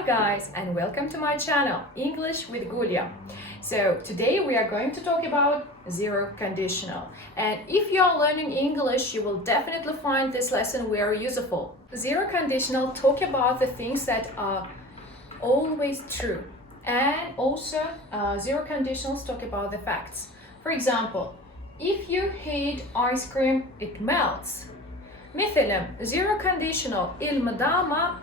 Hi guys, and welcome to my channel, English with Gulya. So today we are going to talk about zero conditional. And if you are learning English, you will definitely find this lesson very useful. Zero conditional talk about the things that are always true. And also zero conditionals talk about the facts. For example, if you heat ice cream, it melts. Mesela zero conditional ilmidama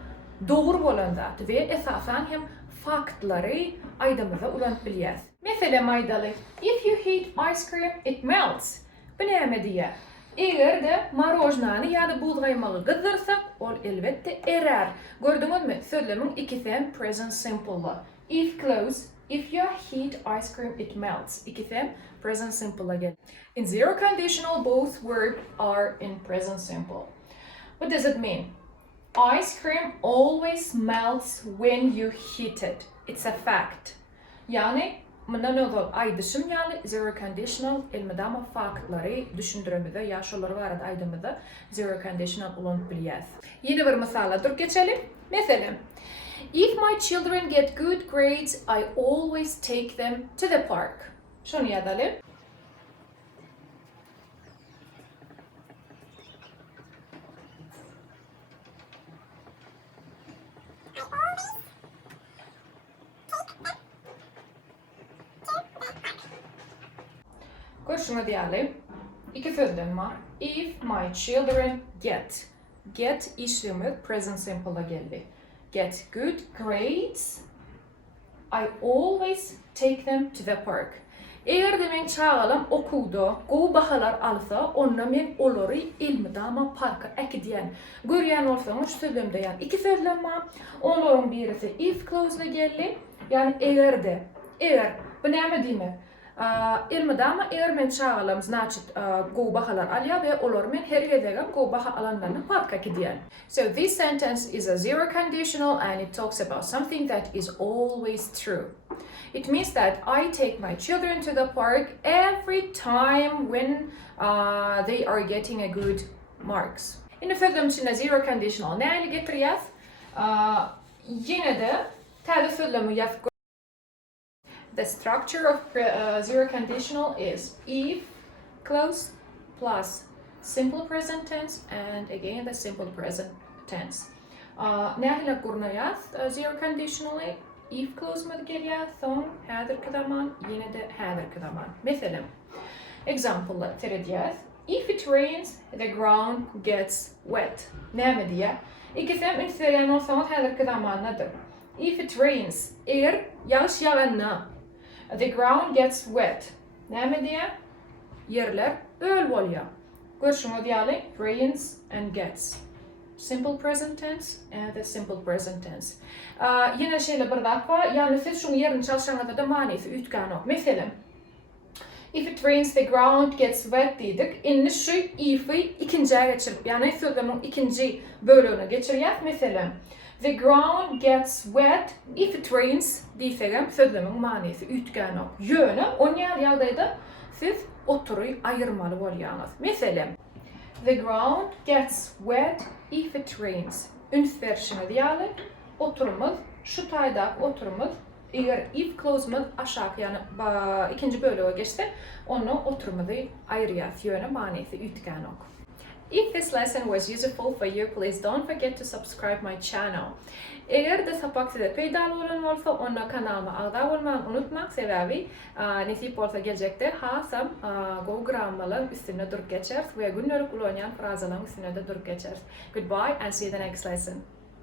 doğru bolandat ve esasen hem faktları aydamıza ulanıp biliyaz. Mesela maydalı, if you heat ice cream, it melts. Bu ne diye? Eğer de marojnanı ya da buğdaymağı kızdırsak, ol elbette erer. Gördünüz mü? Söylemin ikisi present simple'la. If close, if you heat ice cream, it melts. İkisi present simple again. In zero conditional, both verbs are in present simple. What does it mean? Ice cream always melts when you heat it. It's a fact. Yani bundan özel aydışım yani zero conditional ilmidama faktları düşündürümüzde ya şoları var adı aydımızda zero conditional ulanıp biliyaz. Yeni bir misala dur geçelim. Mesela if my children get good grades, I always take them to the park. Şunu yazalım. Şunu diyelim. İki sözlem var. If my children get işlemi present simple'a geldi. Get good grades, I always take them to the park. Eğer de men çağalım okudu, go bahalar alsa, onna men olori ilmidama parka ekdiyen. Görüyen olsanız şu sözlemde yani iki sözlem var. Onların birisi if clause'la geldi. Yani eğer, bu ne diyeyim? İlmidama eğer men çağalım, значит, go bahalar alya ve olur men her yedegam go baha alanlarını parka ekdiyen. So this sentence is a zero conditional and it talks about something that is always true. It means that I take my children to the park every time when they are getting a good marks. In the içinde zero conditional nahili getiriyaz. Yine de tadi sözlemi yaz. The structure of zero conditional is if clause plus simple present tense and again the simple present tense. Nahila kurnayaz zero conditionally if clause mı geliyor, son hadir kıdaman, yine de hadir kıdaman. Mesela, example'la terediyaz. If it rains, the ground gets wet. Ne diye? İkisem ünseriyen olsanız hadir kıdaman nedir? If it rains, eğer yağış yağanna, the ground gets wet. Ne diye? Yerler öl oluyor. Görüşümü diyelim, rains and gets. Simple present tense and the simple present tense. Yine şeyle bir dakika, yani siz şunu yerin çalışanlarda da manisi ütkan yok. Mesela, if it rains the ground gets wet dedik. İnlis şu if'i ikinciye geçirip, yani sözlemin ikinci bölümüne geçiriyor. Mesela, the ground gets wet if it rains diysem sözlemin manisi ütkan yok. Yönü, onun yerdeyde siz oturuyu ayırmalı oluyorsunuz. Mesela, the ground gets wet if it rains. Üns versiyonu diyelim. Oturumuz, şu taydak oturumuz, eğer if clause'umuz aşağı yani ikinci bölüğe geçse, onu oturumuzu ayırıyaz. Yönü manisi ütkan yok. If this lesson was useful for you, please don't forget to subscribe my channel. Eğer de sapak size payday olan olsa, onu kanalıma ağza olmayı unutmak sebebi nasip olsa gelecekte hasam go grammaların üstüne durup geçeriz ve günlük ulanyan frazaların üstüne de durup geçeriz. Goodbye and see you in the next lesson.